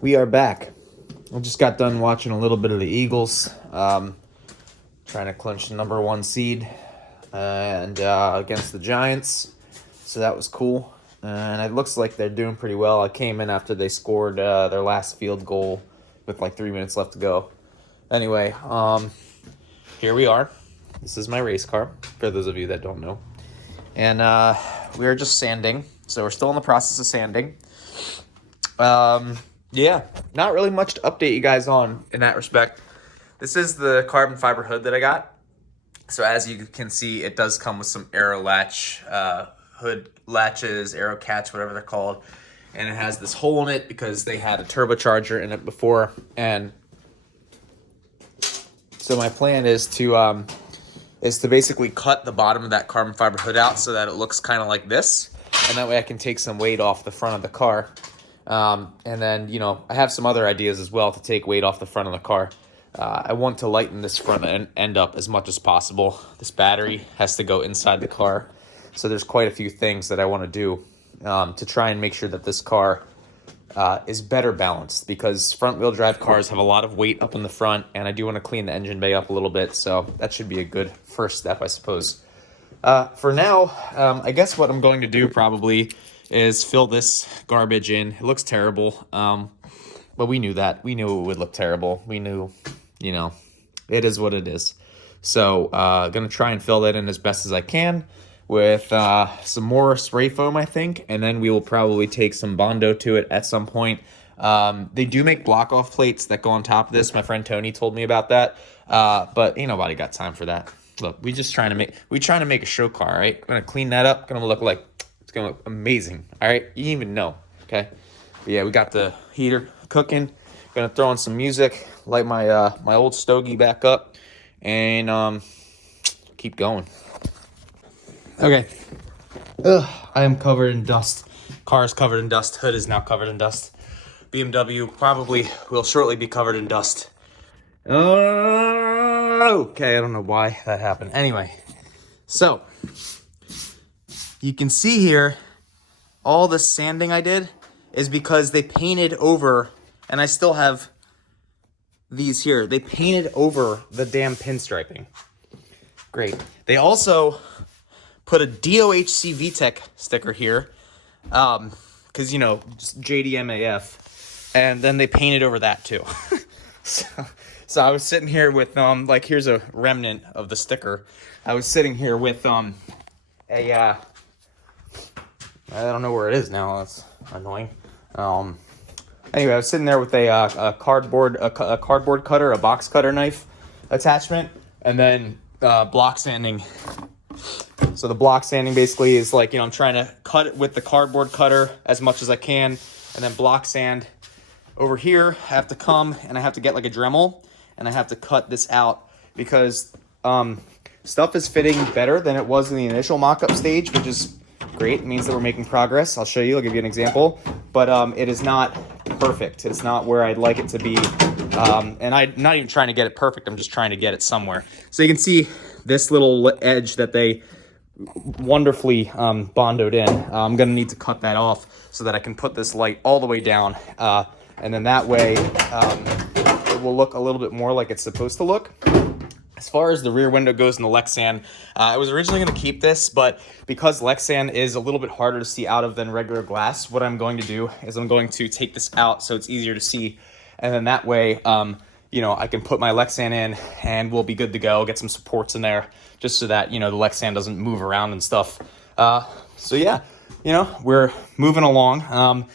We are back. I just got done watching a little bit of the Eagles, trying to clinch the number one seed and against the Giants. So that was cool. And it looks like they're doing pretty well. I came in after they scored their last field goal with like 3 minutes left to go. Anyway, here we are. This is my race car, for those of you that don't know. And we are just sanding. So we're still in the process of sanding. Yeah, not really much to update you guys on in that respect. This is the carbon fiber hood that I got. So as you can see, it does come with some aero latch, hood latches, aero catch, whatever they're called. And it has this hole in it because they had a turbocharger in it before. And so my plan is to basically cut the bottom of that carbon fiber hood out so that it looks kind of like this. And that way I can take some weight off the front of the car. And then, I have some other ideas as well to take weight off the front of the car. I want to lighten this front end up as much as possible. This battery has to go inside the car. So there's quite a few things that I want to do to try and make sure that this car is better balanced, because front wheel drive cars have a lot of weight up in the front, and I do want to clean the engine bay up a little bit. So that should be a good first step, I suppose. For now, I guess what I'm going to do probably is fill this garbage in. It looks terrible, but we knew that. We knew it would look terrible. We knew, it is what it is. So going to try and fill that in as best as I can with some more spray foam, I think, and then we will probably take some Bondo to it at some point. They do make block-off plates that go on top of this. My friend Tony told me about that, but ain't nobody got time for that. Look, we trying to make a show car, all right? We're going to clean that up. It's going to look amazing, all right? You didn't even know, okay? But yeah, we got the heater cooking. Going to throw on some music, light my my old stogie back up, and keep going. Okay. I am covered in dust. Car is covered in dust. Hood is now covered in dust. BMW probably will shortly be covered in dust. Okay, I don't know why that happened. Anyway, so you can see here, all the sanding I did is because they painted over, and I still have these here. They painted over the damn pinstriping. Great. They also put a DOHC VTEC sticker here, because, just JDMAF, and then they painted over that too. So I was sitting here with, here's a remnant of the sticker. I was sitting here with, I don't know where it is now. That's annoying. Anyway, I was sitting there with a cardboard cutter, a box cutter knife attachment, and then block sanding. So the block sanding basically is I'm trying to cut it with the cardboard cutter as much as I can, and then block sand. Over here, I have to come and I have to get like a Dremel, and I have to cut this out because stuff is fitting better than it was in the initial mock-up stage, which is great. It means that we're making progress. I'll show you. I'll give you an example. But it is not perfect. It's not where I'd like it to be. And I'm not even trying to get it perfect. I'm just trying to get it somewhere. So you can see this little edge that they wonderfully bondoed in. I'm going to need to cut that off so that I can put this light all the way down. And then that way it will look a little bit more like it's supposed to look. As far as the rear window goes in the Lexan, I was originally going to keep this, but because Lexan is a little bit harder to see out of than regular glass, what I'm going to do is I'm going to take this out so it's easier to see. And then that way, I can put my Lexan in and we'll be good to go. Get some supports in there just so that, the Lexan doesn't move around and stuff. So yeah, we're moving along.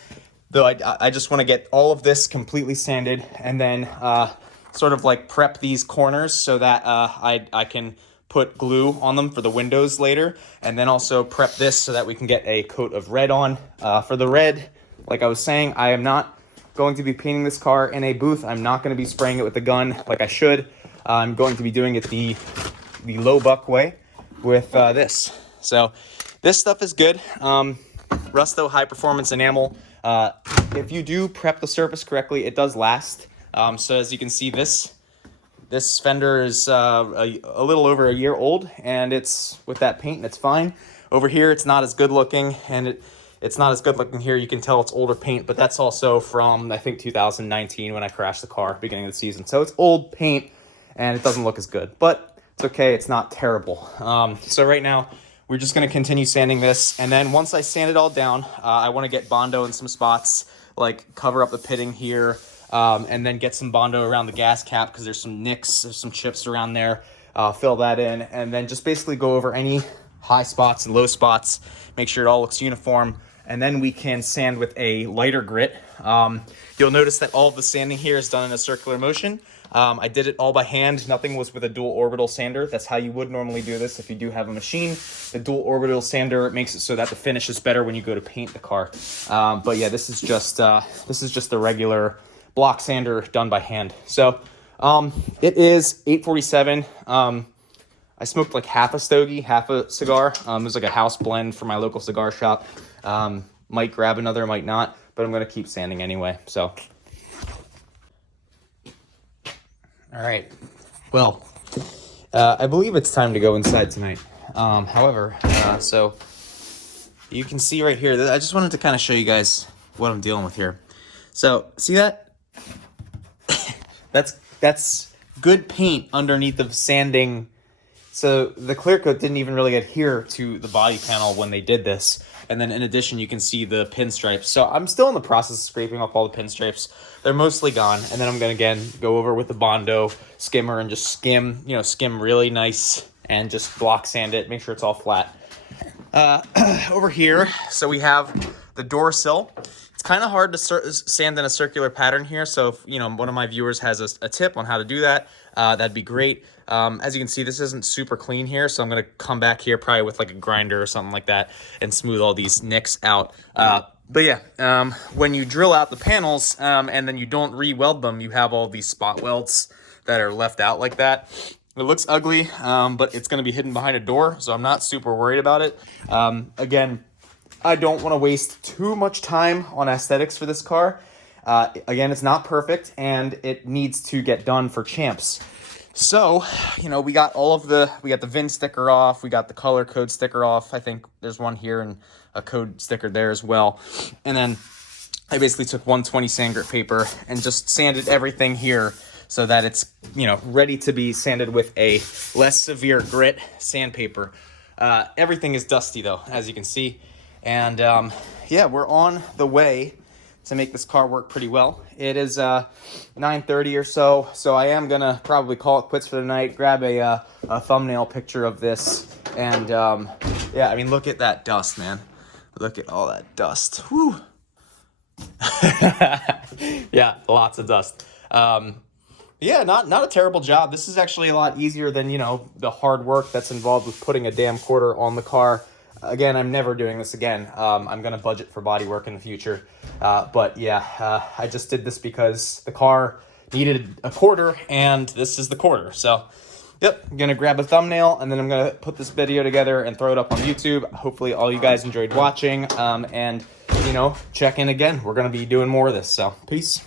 Though I just want to get all of this completely sanded and then sort of prep these corners so that I can put glue on them for the windows later, and then also prep this so that we can get a coat of red on. For the red, like I was saying, I am not going to be painting this car in a booth. I'm not going to be spraying it with a gun like I should. I'm going to be doing it the low buck way with this. So this stuff is good. Rusto high performance enamel. If you do prep the surface correctly, it does last. So as you can see, this fender is a little over a year old, and it's with that paint, and it's fine. Over here, it's not as good looking, and It's not as good looking here. You can tell it's older paint, but that's also from, I think, 2019 when I crashed the car, beginning of the season. So it's old paint, and it doesn't look as good. But it's okay. It's not terrible. So right now, we're just going to continue sanding this. And then once I sand it all down, I want to get Bondo in some spots, like cover up the pitting here, and then get some Bondo around the gas cap because there's some nicks, there's some chips around there. Fill that in, and then just basically go over any high spots and low spots, make sure it all looks uniform, and then we can sand with a lighter grit. You'll notice that all of the sanding here is done in a circular motion. I did it all by hand. Nothing was with a dual orbital sander. That's how you would normally do this if you do have a machine. The dual orbital sander makes it so that the finish is better when you go to paint the car. But yeah, this is just the regular block sander done by hand. So it is 8:47. I smoked like half a stogie, half a cigar. It was like a house blend from my local cigar shop. Might grab another, might not, but I'm going to keep sanding anyway. So, all right. Well, I believe it's time to go inside tonight. However, so you can see right here, I just wanted to kind of show you guys what I'm dealing with here. So, see that? That's good paint underneath of sanding. So the clear coat didn't even really adhere to the body panel when they did this. And then in addition, you can see the pinstripes. So I'm still in the process of scraping off all the pinstripes. They're mostly gone. And then I'm going to, again, go over with the Bondo skimmer and just skim really nice and just block sand it, make sure it's all flat. Over here, so we have the door sill. It's kind of hard to sand in a circular pattern here. So if, one of my viewers has a tip on how to do that, that'd be great. As you can see, this isn't super clean here, so I'm going to come back here probably with like a grinder or something like that and smooth all these nicks out. But yeah, when you drill out the panels and then you don't re-weld them, you have all these spot welds that are left out like that. It looks ugly, but it's going to be hidden behind a door, so I'm not super worried about it. Again, I don't want to waste too much time on aesthetics for this car. Again, it's not perfect, and it needs to get done for champs. So, we got the VIN sticker off, we got the color code sticker off. I think there's one here and a code sticker there as well. And then I basically took 120 sand grit paper and just sanded everything here so that it's, ready to be sanded with a less severe grit sandpaper. Everything is dusty though, as you can see. And yeah, we're on the way to make this car work pretty well. It is 9:30 or so, so I am gonna probably call it quits for the night, grab a thumbnail picture of this, and yeah, I mean, look at that dust, man. Look at all that dust. Whew. Yeah, lots of dust. Yeah, not a terrible job. This is actually a lot easier than, the hard work that's involved with putting a damn quarter on the car. Again, I'm never doing this again. I'm going to budget for body work in the future. But yeah, I just did this because the car needed a quarter, and this is the quarter. So, yep, I'm going to grab a thumbnail, and then I'm going to put this video together and throw it up on YouTube. Hopefully all you guys enjoyed watching, and, check in again. We're going to be doing more of this, so peace.